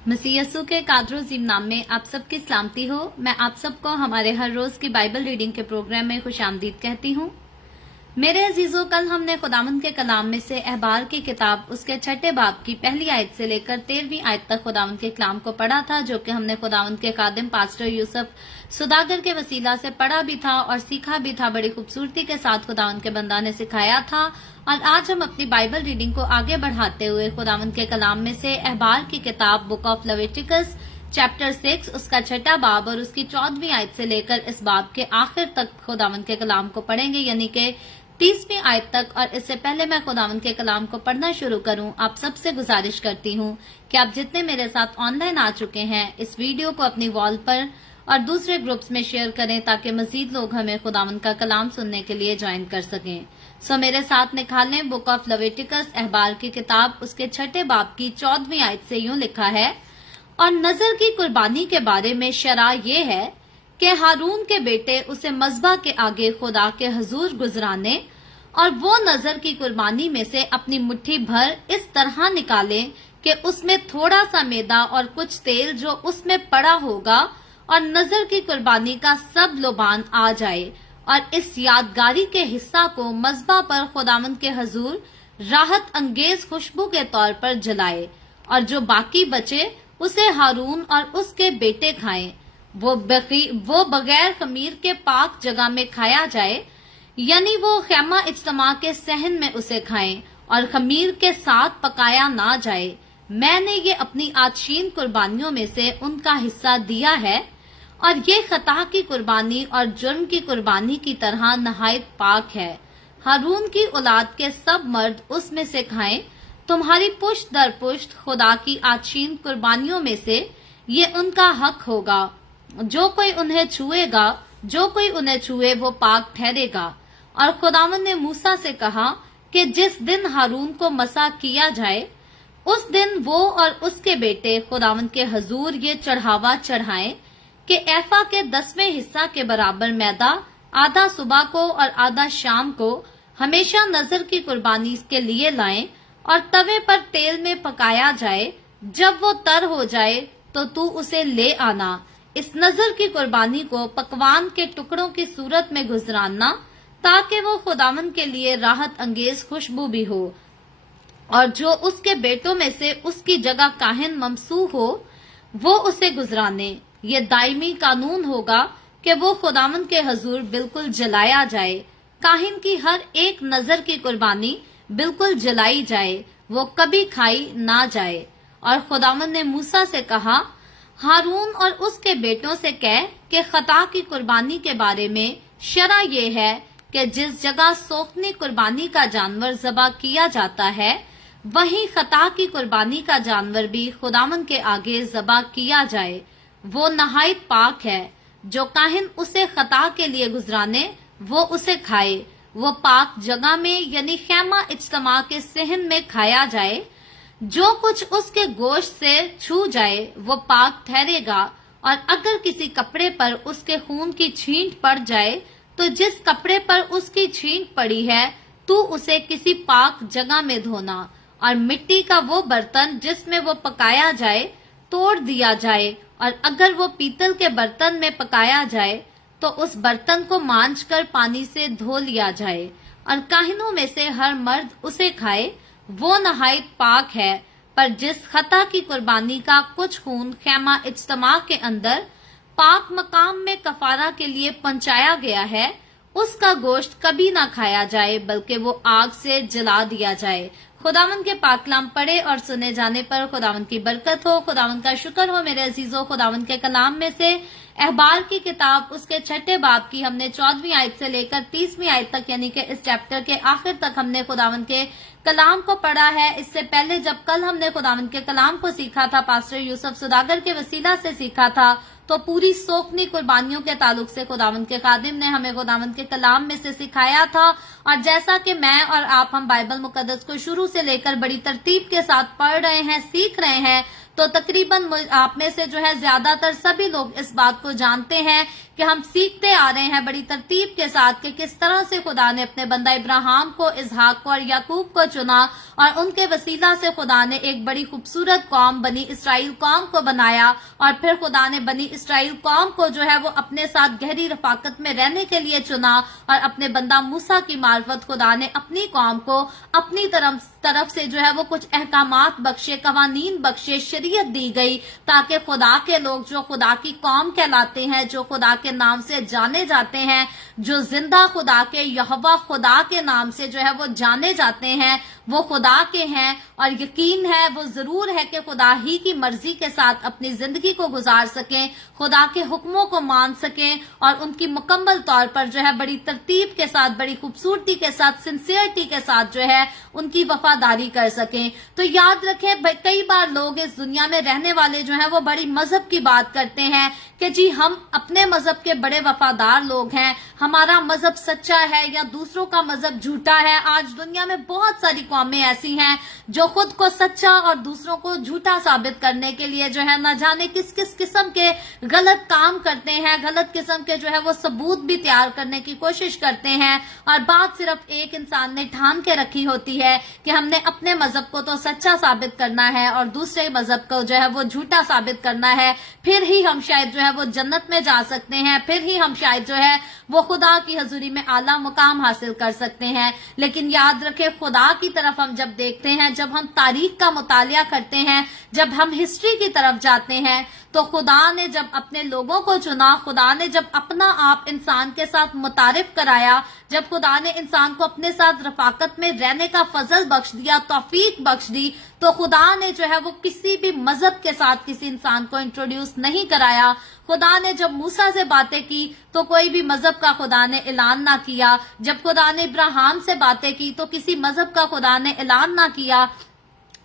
मसीह यस्सु के कादरोज़ीम नाम में आप सबकी सलामती हो। मैं आप सबको हमारे हर रोज की बाइबल रीडिंग के प्रोग्राम में खुशामदीद कहती हूँ। मेरे अजीजों, कल हमने खुदावंद के कलाम में से अहबार की किताब उसके 6 बाब की पहली आयत से लेकर 13वीं आयत तक खुदावंद के कलाम को पढ़ा था, जो कि हमने खुदावंद के खादिम पास्टर यूसुफ सुदागर के वसीला से पढ़ा भी था और सीखा भी था। बड़ी खूबसूरती के साथ खुदावंद के बंदा ने सिखाया था। और आज हम अपनी बाइबल रीडिंग को आगे बढ़ाते हुए खुदावंद के कलाम में से अहबार की किताब बुक ऑफ लेविटिकस चैप्टर 6 उसका 6 बाब और उसकी 14वीं आयत से लेकर इस बाब के आखिर तक खुदावंद के कलाम को पढ़ेंगे, यानी कि 30वीं आयत तक। और इससे पहले मैं खुदावंद के कलाम को पढ़ना शुरू करूं, आप सबसे गुजारिश करती हूं कि आप जितने मेरे साथ ऑनलाइन आ चुके हैं, इस वीडियो को अपनी वॉल पर और दूसरे ग्रुप्स में शेयर करें, ताकि मजीद लोग हमें खुदावंद का कलाम सुनने के लिए ज्वाइन कर सकें। सो मेरे साथ निकालें बुक ऑफ लेविटिकस अहबार की किताब उसके 6 बाब की 14वीं आयत से यूं लिखा है, और नजर की कुर्बानी के बारे में शरा ये है कि हारून के बेटे उसे मज़बा के आगे खुदा के हुजूर गुजराने और वो नजर की कुर्बानी में से अपनी मुट्ठी भर इस तरह निकाले कि उसमें थोड़ा सा मैदा और कुछ तेल जो उसमें पड़ा होगा और नजर की कुर्बानी का सब लोबान आ जाए, और इस यादगारी के हिस्सा को मज़बा पर खुदावंद के हुजूर राहत अंगेज खुशबू के तौर पर जलाए, और जो बाकी बचे उसे हारून और उसके बेटे खाएं। वो बगैर खमीर के पाक जगह में खाया जाए, यानी वो खैमा इज्तिमा के सहन में उसे खाएं और खमीर के साथ पकाया ना जाए। मैंने ये अपनी आशीन कुर्बानियों में से उनका हिस्सा दिया है, और ये खता की कुर्बानी और जुर्म की कुर्बानी की तरह नहायत पाक है। हारून की औलाद के सब मर्द उसमें से खाएं। तुम्हारी पुश्त दर पुश्त खुदा की आशीन कुर्बानियों में से ये उनका हक होगा। जो कोई उन्हें छुए वो पाक ठहरेगा। और खुदावंद ने मूसा से कहा कि जिस दिन हारून को मसा किया जाए, उस दिन वो और उसके बेटे खुदावंद के हुजूर ये चढ़ावा चढ़ाएं कि एफा के 10वें हिस्सा के बराबर मैदा आधा सुबह को और आधा शाम को हमेशा नजर की कुर्बानी के लिए लाएं, और तवे पर तेल में पकाया जाए। जब वो तर हो जाए तो तू उसे ले आना। इस नजर की कुर्बानी को पकवान के टुकड़ों की सूरत में गुजराना, ताकि वो खुदावंद के लिए राहत अंगेज खुशबू भी हो। और जो उसके बेटों में से उसकी जगह काहिन ममसू हो, वो उसे गुजराने। ये दायमी कानून होगा कि वो खुदावंद के हुजूर बिल्कुल जलाया जाए। काहिन की हर एक नजर की कुर्बानी बिल्कुल जलाई जाए, वो कभी खाई ना जाए। और खुदावंद ने मूसा से कहा, हारून और उसके बेटों से कह कि खता की कुर्बानी के बारे में शरा ये है कि जिस जगह सोखनी कुर्बानी का जानवर ज़बा किया जाता है, वहीं खता की कुर्बानी का जानवर भी खुदावंद के आगे ज़बा किया जाए। वो नहायत पाक है। जो काहिन उसे खता के लिए गुजराने, वो उसे खाए। वो पाक जगह में यानी खैमा इज्तिमा के सहन में खाया जाए। जो कुछ उसके गोश्त से छू जाए वो पाक ठहरेगा। और अगर किसी कपड़े पर उसके खून की छींट पड़ जाए, तो जिस कपड़े पर उसकी छींट पड़ी है तू उसे किसी पाक जगह में धोना। और मिट्टी का वो बर्तन जिसमें वो पकाया जाए तोड़ दिया जाए, और अगर वो पीतल के बर्तन में पकाया जाए तो उस बर्तन को मांझ कर पानी से धो लिया जाए। और काहिनों में से हर मर्द उसे खाए, वो नहायत पाक है। पर जिस खता की कुर्बानी का कुछ खून खैमा इज्तिमा के अंदर पाक मकाम में कफारा के लिए पहुंचाया गया है, उसका गोश्त कभी ना खाया जाए, बल्कि वो आग से जला दिया जाए। खुदावंद के पाकलाम पढ़े और सुने जाने पर खुदावंद की बरकत हो। खुदावंद का शुक्र हो मेरे अजीजों। खुदावंद के कलाम में से अहबार की किताब उसके 6 बाब की हमने 14वीं आयत से लेकर 30वीं आयत तक, यानी कि इस चैप्टर के आखिर तक हमने खुदावंद के कलाम को पढ़ा है। इससे पहले जब कल हमने खुदावंद के कलाम को सीखा था, पास्टर यूसुफ सुदागर के वसीला से सीखा था, तो पूरी सोखनी कुर्बानियों के ताल्लुक से खुदावंद के खादिम ने हमें खुदावंद के कलाम में से सिखाया था। और जैसा कि मैं और आप हम बाइबल मुकद्दस को शुरू से लेकर बड़ी तरतीब के साथ पढ़ रहे हैं, सीख रहे हैं, तो तकरीबन आप में से जो है ज्यादातर सभी लोग इस बात को जानते हैं کہ ہم سیکھتے آ رہے ہیں بڑی ترتیب کے ساتھ کہ کس طرح سے خدا نے اپنے بندہ ابراہیم کو، اسحاق کو اور یعقوب کو چنا اور ان کے وسیلہ سے خدا نے ایک بڑی خوبصورت قوم بنی اسرائیل قوم کو بنایا، اور پھر خدا نے بنی اسرائیل قوم کو جو ہے وہ اپنے ساتھ گہری رفاقت میں رہنے کے لیے چنا، اور اپنے بندہ موسیٰ کی معرفت خدا نے اپنی قوم کو اپنی طرف سے جو ہے وہ کچھ احکامات بخشے، قوانین بخشے، شریعت دی گئی، تاکہ خدا کے لوگ جو خدا کی قوم کہلاتے ہیں، جو خدا کے نام سے جانے جاتے ہیں، جو زندہ خدا کے یہوہ خدا کے نام سے جو ہے وہ جانے جاتے ہیں، وہ خدا کے ہیں، اور یقین ہے وہ ضرور ہے کہ خدا ہی کی مرضی کے ساتھ اپنی زندگی کو گزار سکیں، خدا کے حکموں کو مان سکیں، اور ان کی مکمل طور پر جو ہے بڑی ترتیب کے ساتھ، بڑی خوبصورتی کے ساتھ، سنسیئرٹی کے ساتھ جو ہے ان کی وفاداری کر سکیں۔ تو یاد رکھیں، کئی بار لوگ اس دنیا میں رہنے والے جو ہیں وہ بڑی مذہب کی بات کرتے ہیں کہ جی ہم اپنے مذہب کے بڑے وفادار لوگ ہیں، ہمارا مذہب سچا ہے یا دوسروں کا مذہب جھوٹا ہے۔ آج دنیا میں بہت ساری قومیں ایسی ہیں جو خود کو سچا اور دوسروں کو جھوٹا ثابت کرنے کے لیے جو ہے نہ جانے کس کس قسم کے غلط کام کرتے ہیں، غلط قسم کے جو ہے وہ ثبوت بھی تیار کرنے کی کوشش کرتے ہیں، اور بات صرف ایک انسان نے ٹھان کے رکھی ہوتی ہے کہ ہم نے اپنے مذہب کو تو سچا ثابت کرنا ہے اور دوسرے مذہب کو جو ہے وہ جھوٹا ثابت کرنا ہے، پھر ہی ہم شاید جو ہے وہ جنت میں جا سکتے ہیں، پھر ہی ہم شاید جو ہے وہ خدا کی حضوری میں اعلیٰ مقام حاصل کر سکتے ہیں۔ لیکن یاد رکھے، خدا کی طرف ہم جب دیکھتے ہیں، جب ہم تاریخ کا مطالعہ کرتے ہیں، جب ہم ہسٹری کی طرف جاتے ہیں، تو خدا نے جب اپنے لوگوں کو چنا، خدا نے جب اپنا آپ انسان کے ساتھ متعارف کرایا، جب خدا نے انسان کو اپنے ساتھ رفاقت میں رہنے کا فضل بخش دیا، توفیق بخش دی، تو خدا نے جو ہے وہ کسی بھی مذہب کے ساتھ کسی انسان کو انٹروڈیوس نہیں کرایا۔ خدا نے جب موسیٰ سے باتیں کی تو کوئی بھی مذہب کا خدا نے اعلان نہ کیا، جب خدا نے ابراہیم سے باتیں کی تو کسی مذہب کا خدا نے اعلان نہ کیا،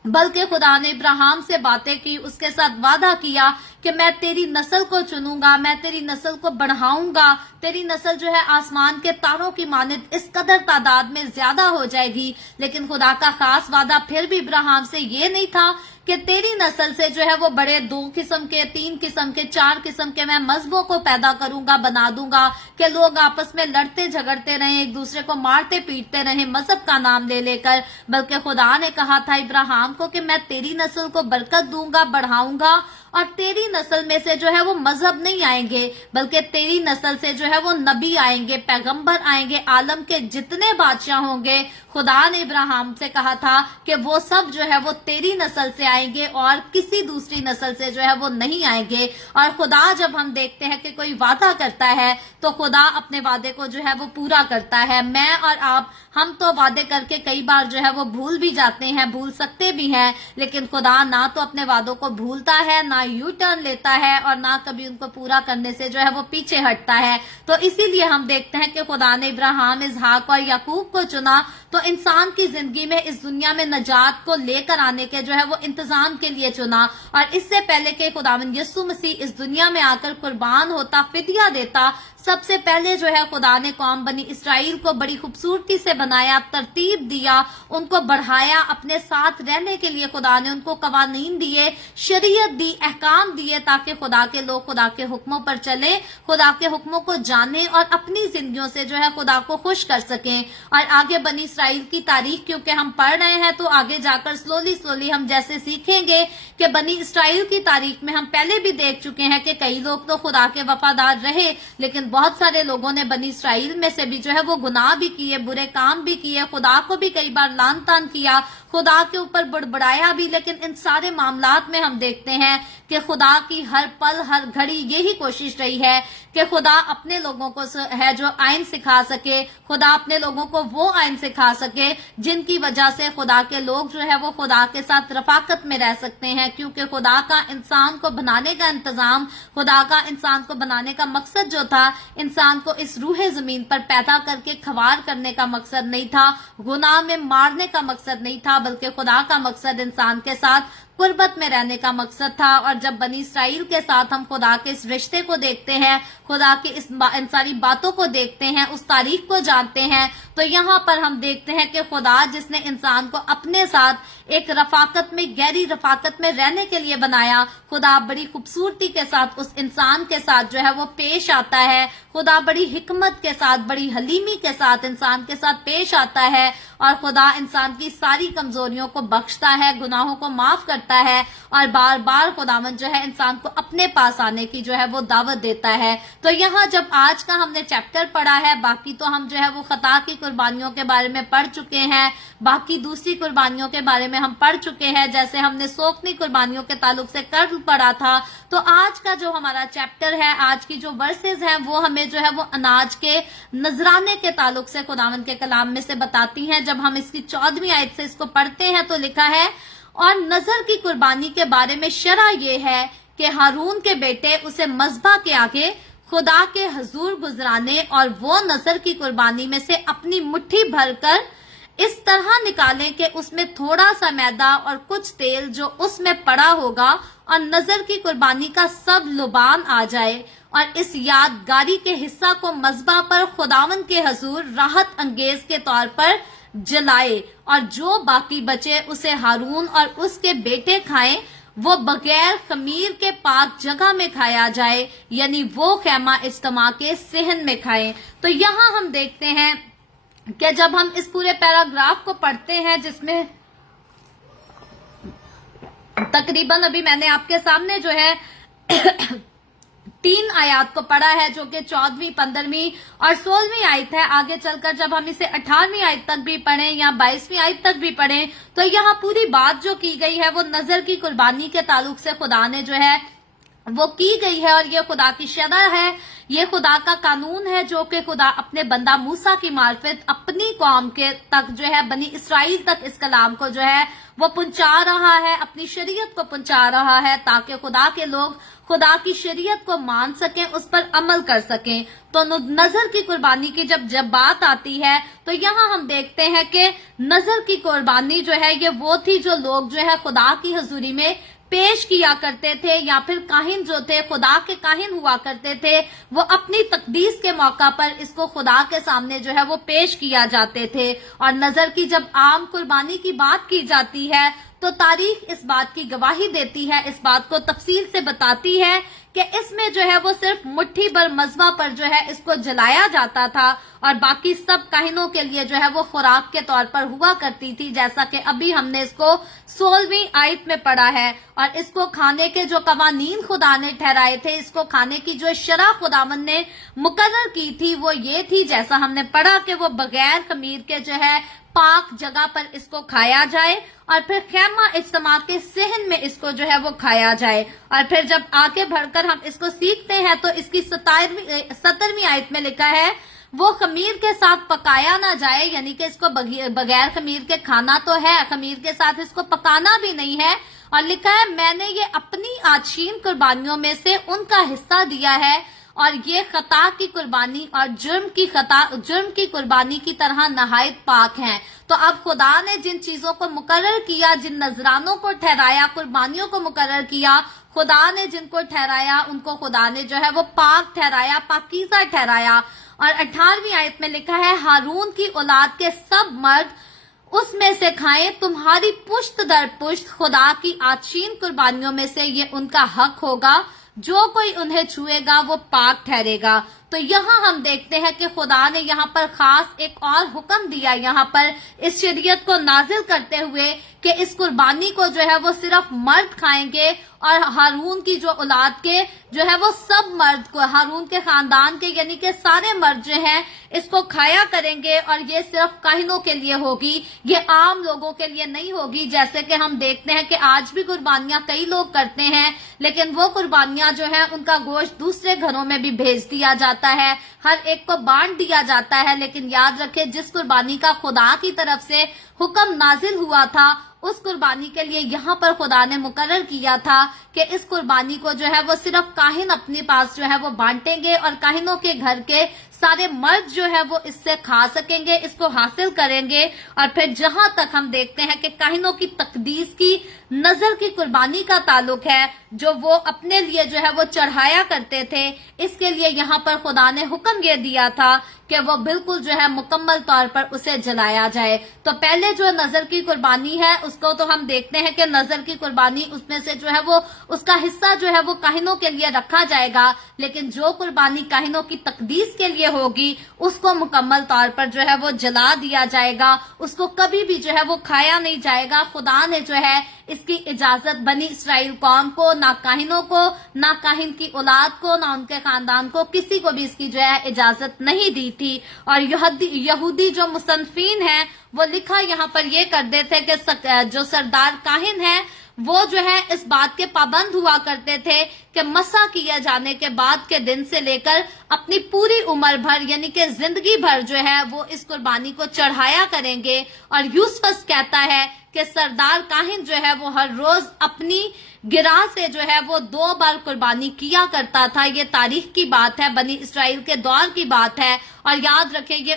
بلکہ خدا نے ابراہیم سے باتیں کی، اس کے ساتھ وعدہ کیا کہ میں تیری نسل کو چنوں گا، میں تیری نسل کو بڑھاؤں گا، تیری نسل جو ہے آسمان کے تاروں کی مانند اس قدر تعداد میں زیادہ ہو جائے گی۔ لیکن خدا کا خاص وعدہ پھر بھی ابراہیم سے یہ نہیں تھا کہ تیری نسل سے جو ہے وہ بڑے 2 قسم کے، 3 قسم کے، 4 قسم کے میں مذہبوں کو پیدا کروں گا، بنا دوں گا کہ لوگ آپس میں لڑتے جھگڑتے رہیں، ایک دوسرے کو مارتے پیٹتے رہیں مذہب کا نام لے لے کر۔ بلکہ خدا نے کہا تھا ابراہیم کو کہ میں تیری نسل کو برکت دوں گا، بڑھاؤں گا، اور تیری نسل میں سے جو ہے وہ مذہب نہیں آئیں گے، بلکہ تیری نسل سے جو ہے وہ نبی آئیں گے، پیغمبر آئیں گے، عالم کے جتنے بادشاہ ہوں گے، خدا نے ابراہیم سے کہا تھا کہ وہ سب جو ہے وہ تیری نسل سے آئیں گے اور کسی دوسری نسل سے جو ہے وہ نہیں آئیں گے۔ اور خدا جب ہم دیکھتے ہیں کہ کوئی وعدہ کرتا ہے تو خدا اپنے وعدے کو جو ہے وہ پورا کرتا ہے۔ میں اور آپ، ہم تو وعدے کر کے کئی بار جو ہے وہ بھول بھی جاتے ہیں، بھول سکتے بھی ہیں، لیکن خدا نہ تو اپنے وعدوں کو بھولتا ہے، نہ یو ٹرن لیتا ہے، اور نہ کبھی ان کو پورا کرنے سے جو ہے وہ پیچھے ہٹتا ہے۔ تو اسی لیے ہم دیکھتے ہیں کہ خدا نے ابراہیم، اسحاق اور یعقوب کو چنا تو انسان کی زندگی میں اس دنیا میں نجات کو لے کر آنے کے جو ہے وہ انتظام کے لیے چنا، اور اس سے پہلے کہ خداوند یسوع مسیح اس دنیا میں آ کر قربان ہوتا، فدیہ دیتا، سب سے پہلے جو ہے خدا نے قوم بنی اسرائیل کو بڑی خوبصورتی سے بنایا، ترتیب دیا، ان کو بڑھایا، اپنے ساتھ رہنے کے لیے خدا نے ان کو قوانین دیے، شریعت دی، احکام دیے، تاکہ خدا کے لوگ خدا کے حکموں پر چلیں، خدا کے حکموں کو جانیں اور اپنی زندگیوں سے جو ہے خدا کو خوش کر سکیں۔ اور آگے بنی اسرائیل کی تاریخ کیونکہ ہم پڑھ رہے ہیں تو آگے جا کر سلولی ہم جیسے سیکھیں گے کہ بنی اسرائیل کی تاریخ میں ہم پہلے بھی دیکھ چکے ہیں کہ کئی لوگ تو خدا کے وفادار رہے، لیکن بہت سارے لوگوں نے بنی اسرائیل میں سے بھی جو ہے وہ گناہ بھی کیے، برے کام بھی کیے، خدا کو بھی کئی بار لعن طعن کیا، خدا کے اوپر بڑبڑایا بھی۔ لیکن ان سارے معاملات میں ہم دیکھتے ہیں کہ خدا کی ہر پل، ہر گھڑی یہی کوشش رہی ہے کہ خدا اپنے لوگوں کو ہے جو آئین سکھا سکے، خدا اپنے لوگوں کو وہ آئین سکھا سکے جن کی وجہ سے خدا کے لوگ جو ہے وہ خدا کے ساتھ رفاقت میں رہ سکتے ہیں، کیونکہ خدا کا انسان کو بنانے کا انتظام، خدا کا انسان کو بنانے کا مقصد جو تھا، انسان کو اس روح زمین پر پیدا کر کے خوار کرنے کا مقصد نہیں تھا، گناہ میں مارنے کا مقصد نہیں تھا، بلکہ خدا کا مقصد انسان کے ساتھ قربت میں رہنے کا مقصد تھا۔ اور جب بنی اسرائیل کے ساتھ ہم خدا کے اس رشتے کو دیکھتے ہیں، خدا کی ان ساری باتوں کو دیکھتے ہیں، اس تاریخ کو جانتے ہیں، تو یہاں پر ہم دیکھتے ہیں کہ خدا جس نے انسان کو اپنے ساتھ एक रफाकत में, गहरी रफाकत में रहने के लिए बनाया। खुदा बड़ी खूबसूरती के साथ उस इंसान के साथ जो है वो पेश आता है। खुदा बड़ी हिकमत के साथ, बड़ी हलीमी के साथ इंसान के साथ पेश आता है और खुदा इंसान की सारी कमजोरियों को बख्शता है, गुनाहों को माफ करता है और बार बार खुदावंद जो है इंसान को अपने पास आने की जो है वो दावत देता है। तो यहाँ जब आज का हमने चैप्टर पढ़ा है, बाकी तो हम जो है वो खता की कुर्बानियों के बारे में पढ़ चुके हैं, बाकी दूसरी कुर्बानियों के बारे में हम पढ़ चुके हैं, जैसे हमने सोखनी कुर्बानियों के ताल्लुक से कल पढ़ा था। तो आज का जो हमारा चैप्टर है, आज की जो वर्सेस हैं, वो हमें जो है वो अनाज के नजराने के ताल्लुक से खुदावंद के कलाम में से बताती हैं। जब हम इसकी 14वीं आयत से इसको पढ़ते हैं तो लिखा है, और नजर की कुर्बानी के बारे में शरह ये है कि हारून के बेटे उसे मज़बा के आगे खुदा के हजूर गुजराने और वो नजर की कुर्बानी में से अपनी मुट्ठी भरकर इस तरह निकालें कि उसमें थोड़ा सा मैदा और कुछ तेल जो उसमें पड़ा होगा और नजर की कुर्बानी का सब लुबान आ जाए, और इस यादगारी के हिस्सा को मज़बा पर खुदावन के हजूर राहत अंगेज के तौर पर जलाए, और जो बाकी बचे उसे हारून और उसके बेटे खाएं। वो बगैर खमीर के पाक जगह में खाया जाए, यानी वो खैमा इज्तिमा के सहन में खाएं। तो यहाँ हम देखते हैं कि जब हम इस पूरे पैराग्राफ को पढ़ते हैं, जिसमें तकरीबन अभी मैंने आपके सामने जो है 3 आयत को पढ़ा है, जो कि 14वीं, 15वीं और 16वीं आयत है। आगे चलकर जब हम इसे 18वीं आयत तक भी पढ़ें या 22वीं आयत तक भी पढ़ें तो यहाँ पूरी बात जो की गई है वो नजर की कुर्बानी के ताल्लुक से खुदा ने जो है वो की गई है, और ये खुदा की शरअ है, ये खुदा का कानून है जो कि खुदा अपने बंदा मूसा की मार्फत अपनी कौम के तक जो है, बनी इसराइल तक इस कलाम को जो है वो पहुंचा रहा है, अपनी शरीयत को पहुंचा रहा है, ताकि खुदा के लोग खुदा की शरीयत को मान सकें, उस पर अमल कर सकें। तो नजर की कुर्बानी की जब बात आती है तो यहाँ हम देखते हैं कि नजर की कुर्बानी जो है ये वो थी जो लोग जो है खुदा की हजूरी में पेश किया करते थे, या फिर काहिन जो थे, खुदा के काहिन हुआ करते थे, वो अपनी तकदीस के मौका पर इसको खुदा के सामने जो है वो पेश किया जाते थे। और नजर की जब आम कुर्बानी की बात की जाती है तो तारीख इस बात की गवाही देती है, इस बात को तफसील से बताती है कि इसमें जो है वो सिर्फ मुट्ठी भर मज़बा पर जो है इसको जलाया जाता था, और बाकी सब काहिनों के लिए जो है वो खुराक के तौर पर हुआ करती थी, जैसा कि अभी हमने इसको 16वीं आयत में पढ़ा है। और इसको खाने के जो कवानीन खुदा ने ठहराए थे, इसको खाने की जो शरअ खुदावन ने मुकर्रर की थी वो ये थी, जैसा हमने पढ़ा कि वो बगैर खमीर के जो है पाक जगह पर इसको खाया जाए, और फिर खैमा इज्तिमा के सहन में इसको जो है वो खाया जाए। और फिर जब आगे बढ़कर हम इसको सीखते हैं तो इसकी 17वीं आयत में लिखा है, वो खमीर के साथ पकाया ना जाए, यानी कि इसको बगैर खमीर के खाना तो है, खमीर के साथ इसको पकाना भी नहीं है। और लिखा है, मैंने ये अपनी आशीन कुर्बानियों में से उनका हिस्सा दिया है, और ये खता की कुर्बानी और जुर्म की कुर्बानी की तरह नहायत पाक हैं। तो अब खुदा ने जिन चीजों को मुकर्रर किया, जिन नजरानों को ठहराया, कुर्बानियों को मुकर्रर किया, खुदा ने जिनको ठहराया उनको खुदा ने जो है वो पाक ठहराया, पाकीज़ा ठहराया। और 18वीं आयत में लिखा है, हारून की औलाद के सब मर्द उसमें से खाएं, तुम्हारी पुश्त दर पुश्त खुदा की आशीन कुर्बानियों में से ये उनका हक होगा, जो कोई उन्हें छुएगा वो पाक ठहरेगा। तो यहाँ हम देखते हैं कि खुदा ने यहाँ पर खास एक और हुक्म दिया, यहाँ पर इस शरीयत को नाजिल करते हुए कि इस कुर्बानी को जो है वो सिर्फ मर्द खाएंगे, और हारून की जो औलाद के जो है वो सब मर्द को, हारून के खानदान के यानी कि सारे मर्द जो हैं इसको खाया करेंगे, और ये सिर्फ काहिनों के लिए होगी, ये आम लोगों के लिए नहीं होगी। जैसे कि हम देखते हैं कि आज भी कुर्बानियां कई लोग करते हैं, लेकिन वो कुर्बानियां जो है उनका गोश्त दूसरे घरों में भी भेज दिया जाता है, हर एक को बांट दिया जाता है। लेकिन याद रखें, जिस कुर्बानी का खुदा की तरफ से हुक्म नाजिल हुआ था, उस कुर्बानी के लिए यहाँ पर खुदा ने मुकर्रर किया था کہ اس قربانی کو جو ہے وہ صرف کاہن اپنے پاس جو ہے وہ بانٹیں گے اور کاہنوں کے گھر کے سارے مرد جو ہے وہ اس سے کھا سکیں گے، اس کو حاصل کریں گے۔ اور پھر جہاں تک ہم دیکھتے ہیں کہ کاہنوں کی تقدیس کی نظر کی قربانی کا تعلق ہے جو وہ اپنے لیے جو ہے وہ چڑھایا کرتے تھے، اس کے لیے یہاں پر خدا نے حکم یہ دیا تھا کہ وہ بالکل جو ہے مکمل طور پر اسے جلایا جائے۔ تو پہلے جو نظر کی قربانی ہے اس کو تو ہم دیکھتے ہیں کہ نظر کی قربانی اس میں سے جو ہے وہ اس کا حصہ جو ہے وہ کاہنوں کے لیے رکھا جائے گا، لیکن جو قربانی کاہنوں کی تقدیس کے لیے ہوگی اس کو مکمل طور پر جو ہے وہ جلا دیا جائے گا، اس کو کبھی بھی جو ہے وہ کھایا نہیں جائے گا۔ خدا نے جو ہے اس کی اجازت بنی اسرائیل قوم کو، نہ کاہنوں کو، نہ کاہن کی اولاد کو، نہ ان کے خاندان کو، کسی کو بھی اس کی جو ہے اجازت نہیں دی تھی۔ اور یہودی جو مصنفین ہیں وہ لکھا یہاں پر یہ کرتے تھے کہ جو سردار کاہن ہیں وہ جو ہے اس بات کے پابند ہوا کرتے تھے کہ مسح کیے جانے کے بعد کے دن سے لے کر اپنی پوری عمر بھر یعنی کہ زندگی بھر جو ہے وہ اس قربانی کو چڑھایا کریں گے۔ اور یوسفس کہتا ہے کہ سردار کاہن جو ہے وہ ہر روز اپنی گرہ سے جو ہے وہ 2 بار قربانی کیا کرتا تھا۔ یہ تاریخ کی بات ہے، بنی اسرائیل کے دور کی بات ہے۔ اور یاد رکھیں یہ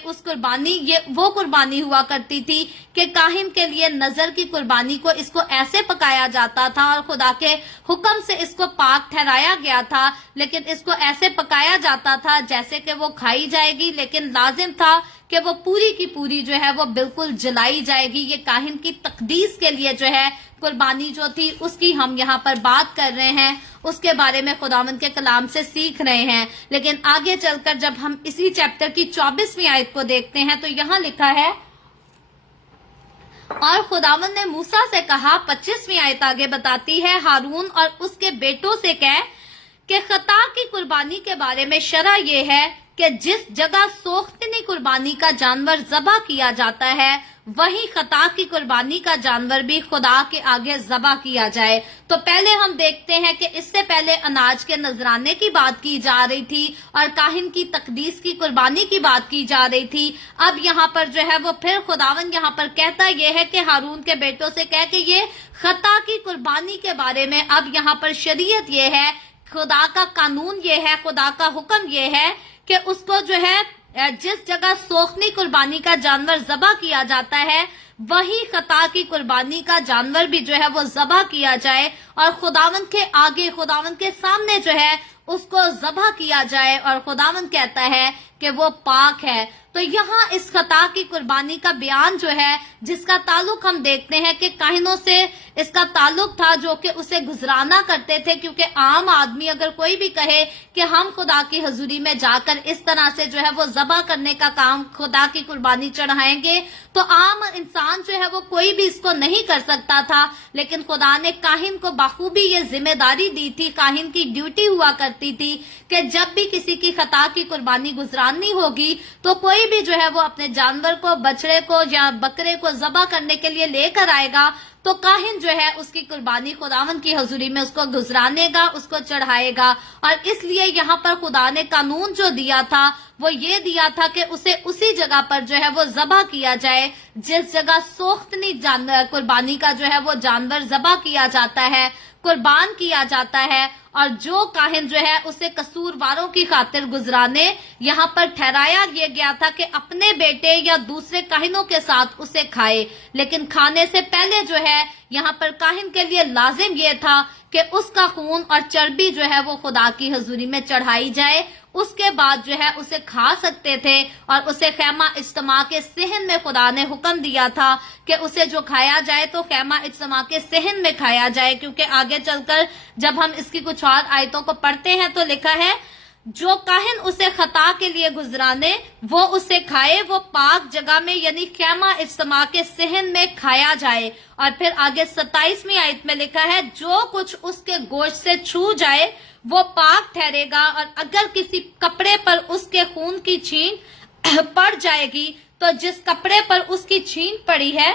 وہ قربانی ہوا کرتی تھی کہ کاہن کے لیے نظر کی قربانی کو اس کو ایسے پکایا جاتا تھا اور خدا کے حکم سے اس کو پاک ٹھہرایا گیا تھا، لیکن اس کو ایسے پکایا جاتا تھا جیسے کہ وہ کھائی جائے گی، لیکن لازم تھا کہ وہ پوری کی پوری جو ہے وہ بالکل جلائی جائے گی۔ یہ کاہن کی تقدیس کے لیے جو ہے قربانی جو تھی اس کی ہم یہاں پر بات کر رہے ہیں، اس کے بارے میں خداوند کے کلام سے سیکھ رہے ہیں۔ لیکن آگے چل کر جب ہم اسی چیپٹر کی 24ویں آیت کو دیکھتے ہیں تو یہاں لکھا ہے، اور خداوند نے موسیٰ سے کہا، 25ویں آیت آگے بتاتی ہے، ہارون اور اس کے بیٹوں سے کہہ کہ خطا کی قربانی کے بارے میں شرع یہ ہے کہ جس جگہ سوختنی قربانی کا جانور ذبح کیا جاتا ہے وہیں خطا کی قربانی کا جانور بھی خدا کے آگے ذبح کیا جائے۔ تو پہلے ہم دیکھتے ہیں کہ اس سے پہلے اناج کے نذرانے کی بات کی جا رہی تھی اور کاہن کی تقدیس کی قربانی کی بات کی جا رہی تھی۔ اب یہاں پر جو ہے وہ پھر خداوند یہاں پر کہتا یہ ہے کہ ہارون کے بیٹوں سے کہہ کہ یہ خطا کی قربانی کے بارے میں اب یہاں پر شریعت یہ ہے، خدا کا قانون یہ ہے، خدا کا حکم یہ ہے کہ اس کو جو ہے جس جگہ سوختنی قربانی کا جانور ذبح کیا جاتا ہے وہی خطا کی قربانی کا جانور بھی جو ہے وہ ذبح کیا جائے اور خداوند کے آگے، خداوند کے سامنے جو ہے اس کو ذبح کیا جائے، اور خداوند کہتا ہے کہ وہ پاک ہے۔ تو یہاں اس خطا کی قربانی کا بیان جو ہے جس کا تعلق ہم دیکھتے ہیں کہ کاہنوں سے اس کا تعلق تھا جو کہ اسے گزرانا کرتے تھے، کیونکہ عام آدمی اگر کوئی بھی کہے کہ ہم خدا کی حضوری میں جا کر اس طرح سے جو ہے وہ ذبح کرنے کا کام، خدا کی قربانی چڑھائیں گے، تو عام انسان جو ہے وہ کوئی بھی اس کو نہیں کر سکتا تھا۔ لیکن خدا نے کاہن کو بخوبی یہ ذمہ داری دی تھی، کاہن کی ڈیوٹی ہوا کرتی تھی کہ جب بھی کسی کی خطا کی قربانی گزرانی ہوگی تو کوئی بھی جو ہے وہ اپنے جانور کو، بچڑے کو یا بکرے کو ذبح کرنے کے لیے لے کر آئے گا تو کاہن جو ہے اس کی قربانی خداوند کی حضوری میں اس کو گزرانے گا، اس کو چڑھائے گا۔ اور اس لیے یہاں پر خدا نے قانون جو دیا تھا وہ یہ دیا تھا کہ اسے اسی جگہ پر جو ہے وہ ذبح کیا جائے جس جگہ سوختنی قربانی کا جو ہے وہ جانور ذبح کیا جاتا ہے، قربان کیا جاتا ہے، اور جو کاہن جو ہے اسے قصورواروں کی خاطر گزرانے یہاں پر ٹھہرایا یہ گیا تھا کہ اپنے بیٹے یا دوسرے کاہنوں کے ساتھ اسے کھائے، لیکن کھانے سے پہلے جو ہے یہاں پر کاہن کے لیے لازم یہ تھا کہ اس کا خون اور چربی جو ہے وہ خدا کی حضوری میں چڑھائی جائے، اس کے بعد جو ہے اسے کھا سکتے تھے۔ اور اسے خیمہ اجتماع کے صحن میں خدا نے حکم دیا تھا کہ اسے جو کھایا جائے تو خیمہ اجتماع کے صحن میں کھایا جائے، کیونکہ آگے چل کر جب ہم اس کی کچھ اور آیتوں کو پڑھتے ہیں تو لکھا ہے، جو کاہن اسے خطا کے لیے گزرانے وہ اسے کھائے، وہ پاک جگہ میں یعنی خیمہ اجتماع کے صحن میں کھایا جائے۔ اور پھر آگے 27ویں آیت میں لکھا ہے، جو کچھ اس کے گوشت سے چھو جائے وہ پاک ٹھہرے گا، اور اگر کسی کپڑے پر اس کے خون کی چھین پڑ جائے گی تو جس کپڑے پر اس کی چھین پڑی ہے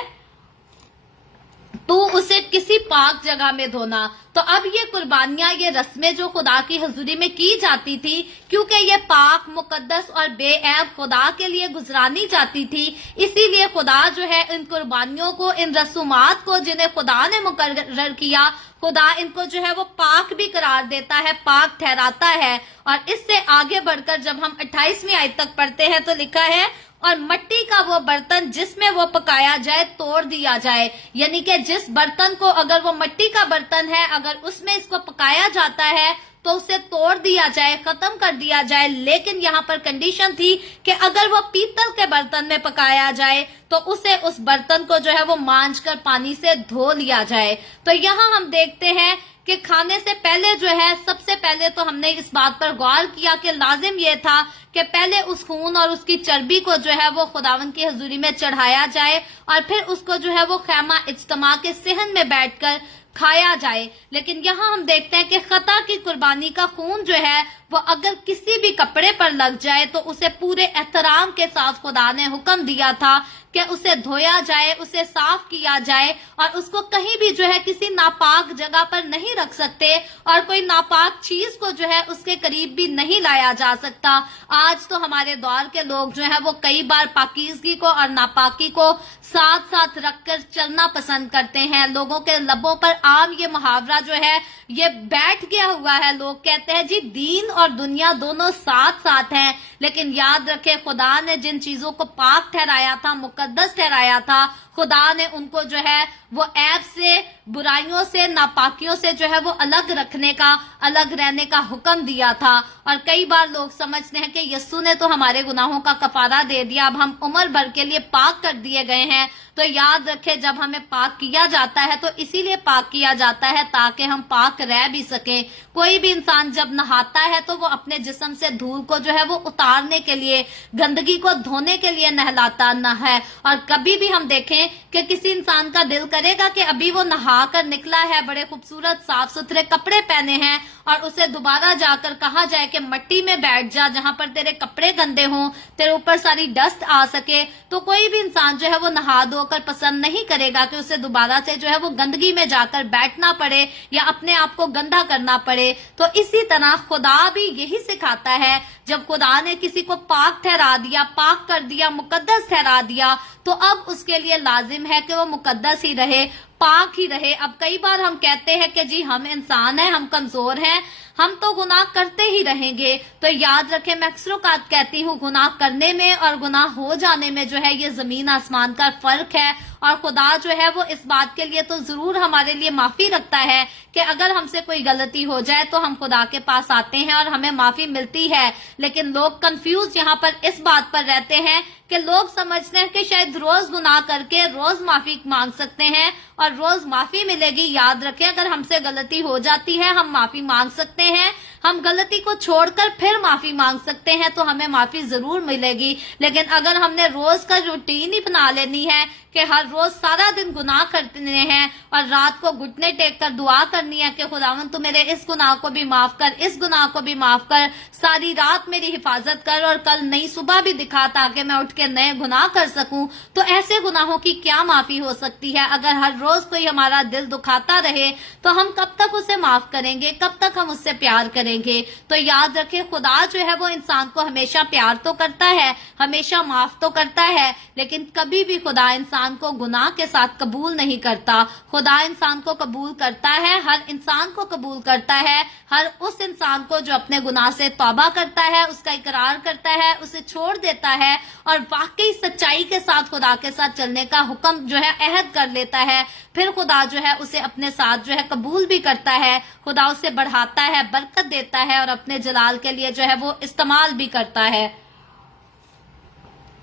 तो उसे किसी पाक जगह में धोना। तो अब ये कुर्बानियां, ये रस्में जो खुदा की हजूरी में की जाती थी, क्योंकि ये पाक, मुकद्दस और बेऐब खुदा के लिए गुजरानी जाती थी, इसीलिए खुदा जो है इन कुर्बानियों को, इन रसूमात को जिन्हें खुदा ने मुकर्रर किया, खुदा इनको जो है वो पाक भी करार देता है, पाक ठहराता है। और इससे आगे बढ़कर जब हम 28वीं आयत तक पढ़ते हैं तो लिखा है, और मट्टी का वो बर्तन जिसमें वो पकाया जाए तोड़ दिया जाए। यानी कि जिस बर्तन को, अगर वो मट्टी का बर्तन है, अगर उसमें इसको पकाया जाता है तो उसे तोड़ दिया जाए, खत्म कर दिया जाए। लेकिन यहाँ पर कंडीशन थी कि अगर वो पीतल के बर्तन में पकाया जाए तो उसे, उस बर्तन को जो है वो मांज कर पानी से धो लिया जाए। तो यहाँ हम देखते हैं कि खाने से पहले जो है, सबसे पहले तो हमने इस बात पर गौर किया कि लाजिम ये था कि पहले उस खून और उसकी चर्बी को जो है वो खुदावंद की हजूरी में चढ़ाया जाए और फिर उसको जो है वो खैमा इज्तिमा के सहन में बैठकर खाया जाए। लेकिन यहाँ हम देखते हैं कि खता की कुर्बानी का खून जो है वो अगर किसी भी कपड़े पर लग जाए तो उसे पूरे एहतराम के साथ खुदा ने हुक्म दिया था कि उसे धोया जाए, उसे साफ किया जाए और उसको कहीं भी जो है किसी नापाक जगह पर नहीं रख सकते और कोई नापाक चीज को जो है उसके करीब भी नहीं लाया जा सकता। आज तो हमारे दौर के लोग जो है वो कई बार पाकीज़गी को और नापाकी को साथ साथ रखकर चलना पसंद करते हैं। लोगों के लबों पर आम ये मुहावरा जो है ये बैठ गया हुआ है। लोग कहते हैं जी दीन और दुनिया दोनों साथ साथ हैं, लेकिन याद रखें खुदा ने जिन चीजों को पाक ठहराया था, मुकद्दस ठहराया था, खुदा ने उनको जो है वो ऐब से, बुराइयों से, नापाकियों से जो है वो अलग रखने का, अलग रहने का हुक्म दिया था। और कई बार लोग समझते हैं कि यस्सु ने तो हमारे गुनाहों का कफारा दे दिया, अब हम उम्र भर के लिए पाक कर दिए गए हैं। तो याद रखें जब हमें पाक किया जाता है तो इसीलिए पाक किया जाता है ताकि हम पाक रह भी सकें। कोई भी इंसान जब नहाता है तो वो अपने जिस्म से धूल को जो है वो उतारने के लिए, गंदगी को धोने के लिए नहलाता न है। और कभी भी हम देखें कि किसी इंसान का दिल करेगा कि अभी वो नहा कर निकला है, बड़े खूबसूरत साफ सुथरे कपड़े पहने हैं और उसे दोबारा जाकर कहा जाए कि मट्टी में बैठ जा जहां पर तेरे कपड़े गंदे हों, तेरे ऊपर सारी डस्ट आ सके, तो कोई भी इंसान जो है वो नहा धोकर पसंद नहीं करेगा कि उसे दोबारा से जो है वो गंदगी में जाकर बैठना पड़े या अपने आप को गंदा करना पड़े। तो इसी तरह खुदा भी यही सिखाता है, जब खुदा ने किसी को पाक ठहरा दिया, पाक कर दिया, मुकद्दस ठहरा दिया, तो अब उसके लिए लाजिम है कि वो मुकद्दस ही रहे, पाक ही रहे। अब कई बार हम कहते हैं कि जी हम इंसान हैं, हम कमजोर हैं, हम तो गुनाह करते ही रहेंगे। तो याद रखें, मैं अक्सर कहती हूँ गुनाह करने में और गुनाह हो जाने में जो है ये जमीन आसमान का फर्क है। और खुदा जो है वो इस बात के लिए तो जरूर हमारे लिए माफी रखता है कि अगर हमसे कोई गलती हो जाए तो हम खुदा के पास आते हैं और हमें माफी मिलती है। लेकिन लोग कंफ्यूज यहाँ पर इस बात पर रहते हैं कि लोग समझते हैं कि शायद रोज गुनाह करके रोज माफी मांग सकते हैं और रोज माफी मिलेगी। याद रखें, अगर हमसे गलती हो जाती है हम माफी मांग सकते हैं, हम गलती को छोड़कर फिर माफी मांग सकते हैं तो हमें माफी जरूर मिलेगी। लेकिन अगर हमने रोज का रूटीन ही बना लेनी है कि हर रोज सारा दिन गुनाह करते हैं और रात को घुटने टेक कर दुआ करनी है कि खुदावन तू मेरे इस गुनाह को भी माफ कर, इस गुनाह को भी माफ कर, सारी रात मेरी हिफाजत कर और कल नई सुबह भी दिखा ताकि मैं उठ के नए गुनाह कर सकूं, तो ऐसे गुनाहों की क्या माफी हो सकती है? अगर हर रोज कोई हमारा दिल दुखाता रहे तो हम कब तक उसे माफ करेंगे, कब तक हम उससे प्यार करेंगे? तो याद रखें, खुदा जो है वो इंसान को हमेशा प्यार तो करता है, हमेशा माफ तो करता है, लेकिन कभी भी खुदा इंसान को गुनाह के साथ कबूल नहीं करता। खुदा इंसान को कबूल करता है, हर इंसान को कबूल करता है, हर उस इंसान को जो अपने गुनाह से तौबा करता है, उसका इकरार करता है, उसे छोड़ देता है और वाकई सच्चाई के साथ खुदा के साथ चलने का हुक्म जो है अहद कर लेता है। फिर खुदा जो है उसे अपने साथ जो है कबूल भी करता है, खुदा उसे बढ़ाता है, बरकत देता है और अपने जलाल के लिए जो है वो इस्तेमाल भी करता है।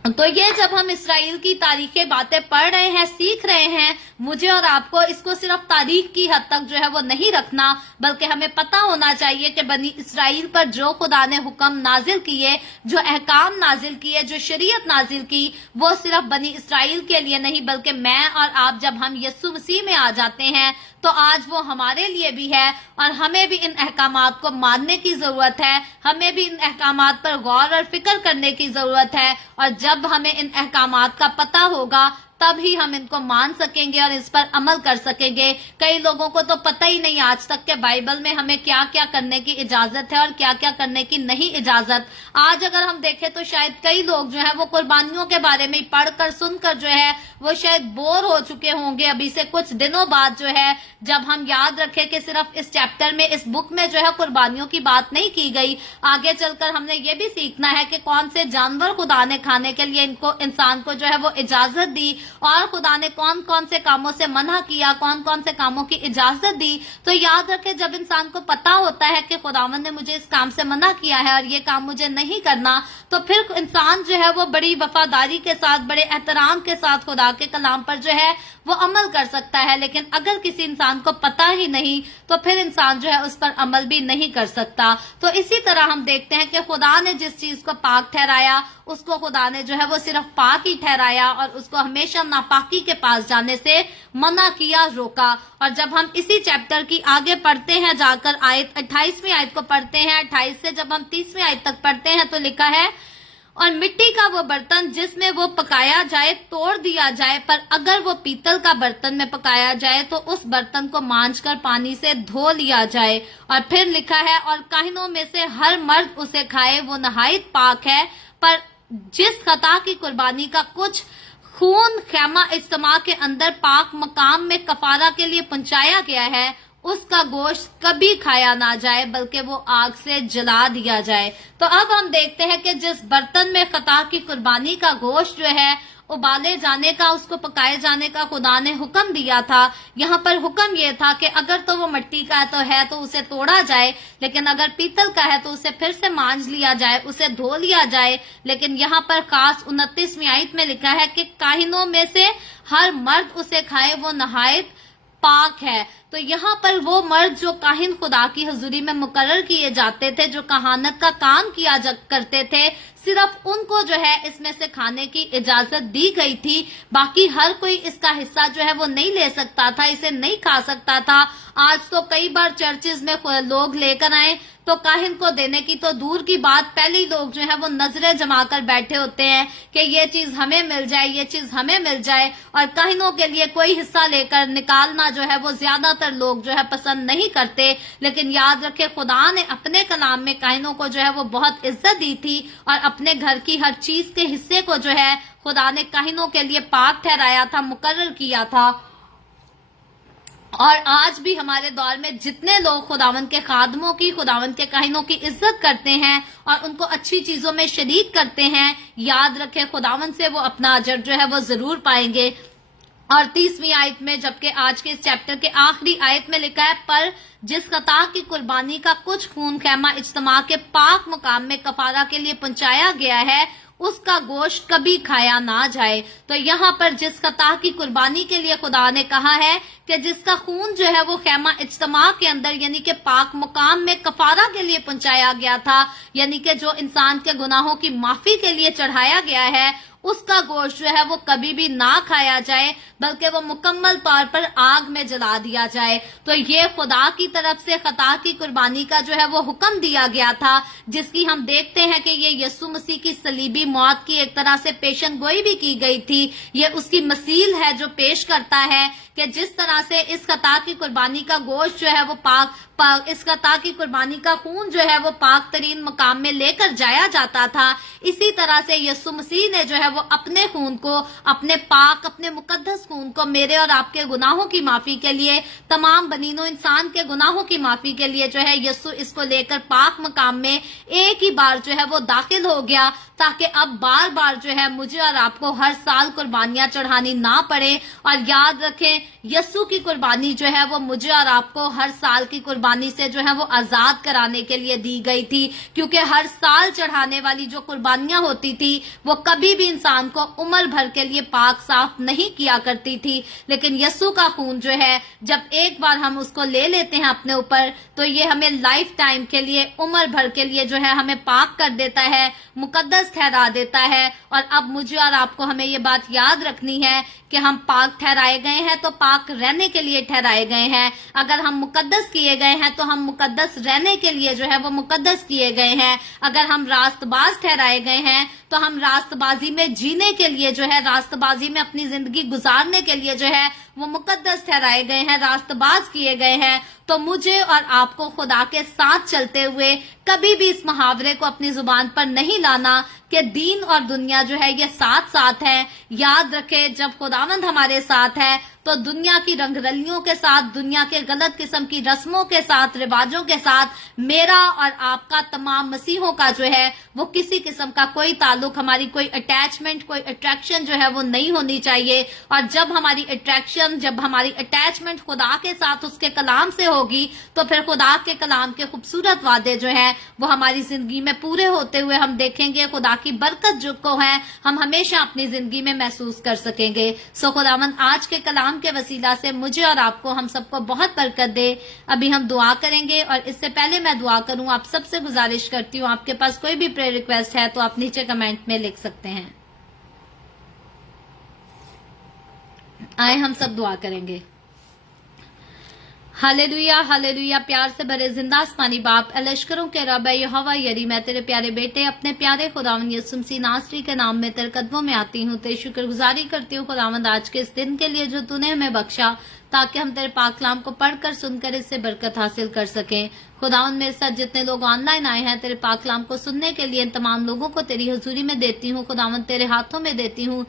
तो ये जब हम इसराइल की तारीखी बातें पढ़ रहे हैं, सीख रहे हैं, मुझे और आपको इसको सिर्फ तारीख की हद तक जो है वो नहीं रखना, बल्कि हमें पता होना चाहिए कि बनी इसराइल पर जो खुदा ने हुक्म नाजिल किए, जो अहकाम नाजिल किए, जो शरीयत नाजिल की, वो सिर्फ बनी इसराइल के लिए नहीं बल्कि मैं और आप जब हम यीशु मसीह में आ जाते हैं तो आज वो हमारे लिए भी है और हमें भी इन अहकामात को मानने की जरूरत है, हमें भी इन अहकामात पर गौर और फिक्र करने की जरूरत है। और जब हमें इन अहकामात का पता होगा तब ही हम इनको मान सकेंगे और इस पर अमल कर सकेंगे। कई लोगों को तो पता ही नहीं आज तक के बाइबल में हमें क्या क्या करने की इजाजत है और क्या क्या करने की नहीं इजाजत। आज अगर हम देखें तो शायद कई लोग जो है वो कुर्बानियों के बारे में पढ़कर सुनकर जो है वो शायद बोर हो चुके होंगे अभी से कुछ दिनों बाद जो है, जब हम याद रखें कि सिर्फ इस चैप्टर में, इस बुक में जो है कुर्बानियों की बात नहीं की गई। आगे चलकर हमने ये भी सीखना है कि कौन से जानवर खुदा ने खाने के लिए इनको, इंसान को जो है वो इजाजत दी और खुदा ने कौन कौन से कामों से मना किया, कौन कौन से कामों की इजाजत दी। तो याद रखें, जब इंसान को पता होता है कि खुदावंद ने मुझे इस काम से मना किया है और ये काम मुझे नहीं करना, तो फिर इंसान जो है वो बड़ी वफादारी के साथ, बड़े एहतराम के साथ खुदा के कलाम पर जो है वो अमल कर सकता है। लेकिन अगर किसी इंसान को पता ही नहीं तो फिर इंसान जो है उस पर अमल भी नहीं कर सकता। तो इसी तरह हम देखते हैं कि खुदा ने जिस चीज को पाक ठहराया उसको खुदा ने जो है वो सिर्फ पाक ही ठहराया और उसको हमेशा नापाकी के पास जाने से मना किया, रोका। और जब हम इसी चैप्टर की आगे पढ़ते हैं, जाकर आयत 28वीं आयत को पढ़ते हैं, 28 से जब हम 30वीं आयत तक पढ़ते हैं तो लिखा है, और मिट्टी का वो बर्तन जिसमें वो पकाया जाए तोड़ दिया जाए, पर अगर वो पीतल का बर्तन में पकाया जाए तो उस बर्तन को मांजकर पानी से धो लिया जाए। और फिर लिखा है, और काहिनों में से हर मर्द उसे खाए, वो नहायत पाक है। पर जिस खता की कुर्बानी का कुछ खून खैमा इज्तिमा के अंदर पाक मकाम में कफारा के लिए पहुंचाया गया है, उसका गोश्त कभी खाया ना जाए, बल्कि वो आग से जला दिया जाए। तो अब हम देखते हैं कि जिस बर्तन में खता की कुर्बानी का गोश्त जो है उबाले जाने का, उसको पकाए जाने का खुदा ने हुक्म दिया था, यहाँ पर हुक्म ये था कि अगर तो वो मिट्टी का तो उसे तोड़ा जाए, लेकिन अगर पीतल का है तो उसे फिर से मांज लिया जाए, उसे धो लिया जाए। लेकिन यहाँ पर खास 29वीं आयत में लिखा है कि काहिनों में से हर मर्द उसे खाए, वो नहायत पाक है। तो यहाँ पर वो मर्द जो काहिन खुदा की हुजूरी में मुकर्रर किए जाते थे, जो कहानत का काम किया करते थे, सिर्फ उनको जो है इसमें से खाने की इजाजत दी गई थी। बाकी हर कोई इसका हिस्सा जो है वो नहीं ले सकता था, इसे नहीं खा सकता था। आज तो कई बार चर्चिज में लोग लेकर आए तो काहिन को देने की तो दूर की बात, पहले ही लोग जो है वो नजरें जमा कर बैठे होते हैं कि ये चीज हमें मिल जाए, ये चीज हमें मिल जाए, और काहिनों के लिए कोई हिस्सा लेकर निकालना जो है वो ज्यादातर लोग जो है पसंद नहीं करते। लेकिन याद रखे, खुदा ने अपने कलाम में काहिनों को जो है वो बहुत इज्जत दी थी और अपने घर की हर चीज के हिस्से को जो है खुदा ने काहिनों के लिए पाक ठहराया था, मुकर्रर किया था। और आज भी हमारे दौर में जितने लोग खुदावंद के खादमों की, खुदावंद के काहिनों की इज्जत करते हैं और उनको अच्छी चीजों में शरीक करते हैं, याद रखें खुदावंद से वो अपना अजर जो है वो जरूर पाएंगे। और 30वीं आयत में, जबकि आज के इस चैप्टर के आखिरी आयत में लिखा है, पर जिस कता की कुर्बानी का कुछ खून खैमा इज्तिमा के पाक मुकाम में कफारा के लिए पहुंचाया गया है, उसका गोश्त कभी खाया ना जाए। तो यहाँ पर जिस कता की कुर्बानी के लिए खुदा ने कहा है कि जिसका खून जो है वो खैमा इज्तिमा के अंदर, यानी कि पाक मुकाम में कफारा के लिए पहुंचाया गया था, यानी कि जो इंसान के गुनाहों की माफी के लिए चढ़ाया गया है, उसका गोश्त जो है वो कभी भी ना खाया जाए, बल्कि वो मुकम्मल तौर पर आग में जला दिया जाए। तो ये खुदा की तरफ से खता की कुर्बानी का जो है वो हुक्म दिया गया था, जिसकी हम देखते हैं कि ये यीशु मसीह की सलीबी मौत की एक तरह से पेशन गोई भी की गई थी। ये उसकी मसील है जो पेश करता है कि जिस तरह से इस खता की कुर्बानी का गोश्त जो है वो इस खता की कुर्बानी का खून जो है वो पाक तरीन मकाम में लेकर जाया जाता था, इसी तरह से यीशु मसीह ने जो है वो अपने खून को, अपने पाक, अपने मुकद्दस खून को मेरे और आपके गुनाहों की माफी के लिए, तमाम बनीनो इंसान के गुनाहों की माफी के लिए जो है यीशु इसको लेकर पाक मकाम में एक ही बार जो है वो दाखिल हो गया, ताकि अब बार बार जो है मुझे और आपको हर साल कुर्बानियां चढ़ानी ना पड़े। और याद रखें, यीशु की कुर्बानी जो है वो मुझे और आपको हर साल की कुर्बानी से जो है वो आजाद कराने के लिए दी गई थी, क्योंकि हर साल चढ़ाने वाली जो कुर्बानियां होती थी वो कभी भी इंसान को उम्र भर के लिए पाक साफ नहीं किया करती थी। लेकिन यीशु का खून जो है, जब एक बार हम उसको ले लेते हैं अपने ऊपर, तो ये हमें लाइफ टाइम के लिए, उम्र भर के लिए जो है हमें पाक कर देता है, मुकद्दस ठहरा देता है। और अब मुझे और आपको हमें ये बात याद रखनी है कि हम पाक ठहराए गए हैं तो तो पाक रहने के लिए ठहराए गए हैं। अगर हम मुकद्दस किए गए हैं तो हम मुकद्दस रहने के लिए जो है वो मुकद्दस किए गए हैं। अगर हम रास्तबाज ठहराए गए हैं तो हम रास्तबाजी में जीने के लिए जो है, रास्तबाजी में अपनी जिंदगी गुजारने के लिए जो है वो मुकद्दस ठहराए गए हैं, रास्तबाज किए गए हैं। तो मुझे और आपको खुदा के साथ चलते हुए कभी भी इस मुहावरे को अपनी जुबान पर नहीं लाना कि दीन और दुनिया जो है ये साथ साथ है। याद रखें, जब खुदावंद हमारे साथ है तो दुनिया की रंगरलियों के साथ, दुनिया के गलत किस्म की रस्मों के साथ, रिवाजों के साथ मेरा और आपका, तमाम मसीहों का जो है वो किसी किस्म का कोई ताल्लुक, हमारी कोई अटैचमेंट, कोई अट्रैक्शन जो है वो नहीं होनी चाहिए। और जब हमारी अट्रैक्शन, जब हमारी अटैचमेंट खुदा के साथ, उसके कलाम से होगी, तो फिर खुदा के कलाम के खूबसूरत वादे जो है वो हमारी जिंदगी में पूरे होते हुए हम देखेंगे। खुदा की बरकत जो को है हम हमेशा अपनी जिंदगी में महसूस कर सकेंगे। सो खुदावंद आज के कलाम के वसीला से मुझे और आपको, हम सबको बहुत बरकत दे। अभी हम दुआ करेंगे और इससे पहले मैं दुआ करूं, आप सबसे गुजारिश करती हूं, आपके पास कोई भी प्रेयर रिक्वेस्ट है तो आप नीचे कमेंट में लिख सकते हैं। आए हम सब दुआ करेंगे। Hallelujah, hallelujah. प्यार से भरे जिंदा आसमानी बाप, लश्करों के रब यहोवा यरी, मैं तेरे प्यारे बेटे अपने प्यारे खुदावंद यीशु मसीह नासरी के नाम में तेरे कदमों में आती हूँ। तेरी शुक्रगुजारी करती हूँ खुदावंद आज के इस दिन के लिए जो तूने हमें बख्शा, ताकि हम तेरे पाक कलाम को पढ़कर सुनकर इससे बरकत हासिल कर सकें। खुदावंद मेरे साथ जितने लोग ऑनलाइन आए हैं तेरे पाक कलाम को सुनने के लिए, इन तमाम लोगों को तेरी हुजूरी में देती हूँ। खुदावंद तेरे हाथों में देती हूँ।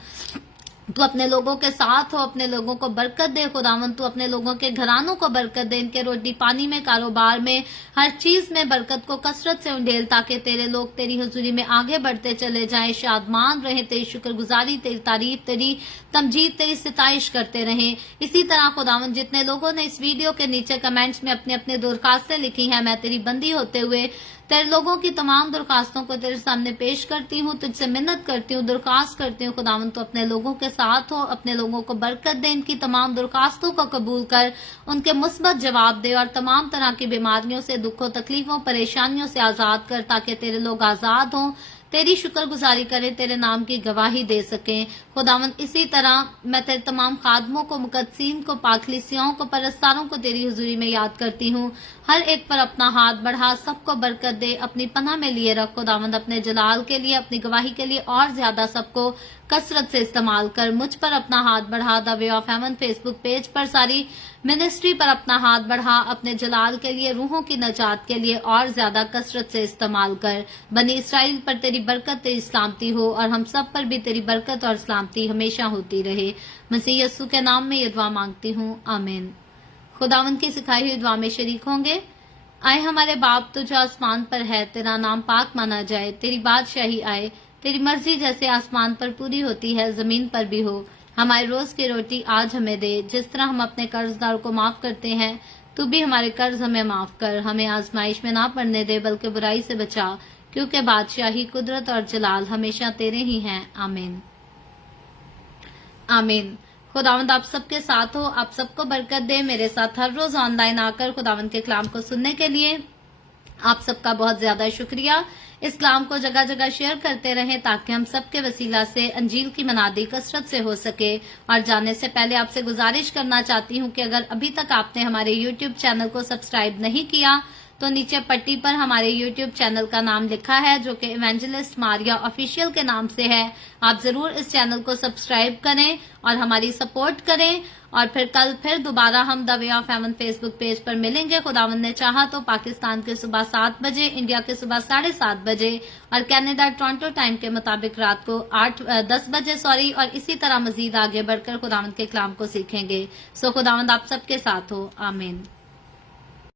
तू अपने लोगों के साथ हो, अपने लोगों को बरकत दे खुदावंद। तू अपने लोगों के घरानों को बरकत दे, इनके रोटी पानी में, कारोबार में, हर चीज में बरकत को कसरत से उंडेल, ताकि तेरे लोग तेरी हुजूरी में आगे बढ़ते चले जाएं, शादमान रहे, तेरी शुक्रगुजारी, तेरी तारीफ, तेरी तमजीद, तेरी सिताइश करते रहें। इसी तरह खुदावंद जितने लोगों ने इस वीडियो के नीचे कमेंट्स में अपने अपने दरखास्तें लिखी हैं, मैं तेरी बंदी होते हुए तेरे लोगों की तमाम दरखास्तों को तेरे सामने पेश करती हूँ, तुझसे मिन्नत करती हूँ, दरखास्त करती हूँ खुदावंद तो अपने लोगों के साथ हो, अपने लोगों को बरकत दे, इनकी तमाम दरखास्तों को कबूल कर, उनके मुस्बत जवाब दे और तमाम तरह की बीमारियों से, दुखों, तकलीफों, परेशानियों से आजाद कर, ताकि तेरे लोग आजाद हों, तेरी शुक्रगुजारी करें, तेरे नाम की गवाही दे सकें। खुदावंद इसी तरह मैं तेरे तमाम खादमों को, मुकद्दसीन को, पाकलीसियाओं को, परस्तारों को तेरी हुजूरी में याद करती हूँ। हर एक पर अपना हाथ बढ़ा, सबको बरकत दे, अपनी पनाह में लिए रख खुदावंद। अपने जलाल के लिए, अपनी गवाही के लिए और ज्यादा सबको कसरत से इस्तेमाल कर। मुझ पर अपना हाथ बढ़ा, the way of haven Facebook page पर, सारी मिनिस्ट्री पर अपना हाथ बढ़ा, अपने जलाल के लिए, रूहों की नजात के लिए और ज्यादा कसरत से इस्तेमाल कर। बनी इसराइल पर तेरी बरकत, तेरी सलामती हो और हम सब पर भी तेरी बरकत और सलामती हमेशा होती रहे। मसीह यस्सु के नाम में ये दुआ मांगती हूँ, आमीन। खुदावंद की सिखाई हुई दुआ में शरीक होंगे। आए हमारे बाप तू जो आसमान पर है, तेरा नाम पाक माना जाए, तेरी बादशाही आए, तेरी मर्जी जैसे आसमान पर पूरी होती है जमीन पर भी हो। हमारे रोज की रोटी आज हमें दे, जिस तरह हम अपने कर्जदार को माफ करते हैं, तू भी हमारे कर्ज हमें माफ कर। हमें आजमाइश में ना पड़ने दे, बल्कि बुराई से बचा, क्योंकि बादशाही, कुदरत और जलाल हमेशा तेरे ही हैं, आमीन, आमीन। खुदावंद आप सबके साथ हो, आप सबको बरकत दे। मेरे साथ हर रोज ऑनलाइन आकर खुदावंद के कलाम को सुनने के लिए आप सबका बहुत ज्यादा शुक्रिया। इस कलाम को जगह जगह शेयर करते रहें, ताकि हम सबके वसीला से अंजील की मनादी कसरत से हो सके। और जाने से पहले आपसे गुजारिश करना चाहती हूँ कि अगर अभी तक आपने हमारे YouTube चैनल को सब्सक्राइब नहीं किया तो नीचे पट्टी पर हमारे YouTube चैनल का नाम लिखा है, जो कि इवेंजलिस्ट मारिया ऑफिशियल के नाम से है। आप जरूर इस चैनल को सब्सक्राइब करें और हमारी सपोर्ट करें। और फिर कल फिर दोबारा हम the way of haven Facebook page पर मिलेंगे। खुदावंद ने चाहा तो पाकिस्तान के सुबह 7 बजे, इंडिया के सुबह 7:30 बजे और कनाडा टोरंटो टाइम के मुताबिक रात को 10 बजे और इसी तरह मजीद आगे बढ़कर खुदावंद के कलाम को सीखेंगे। सो खुदावंद आप सबके साथ हो, आमीन।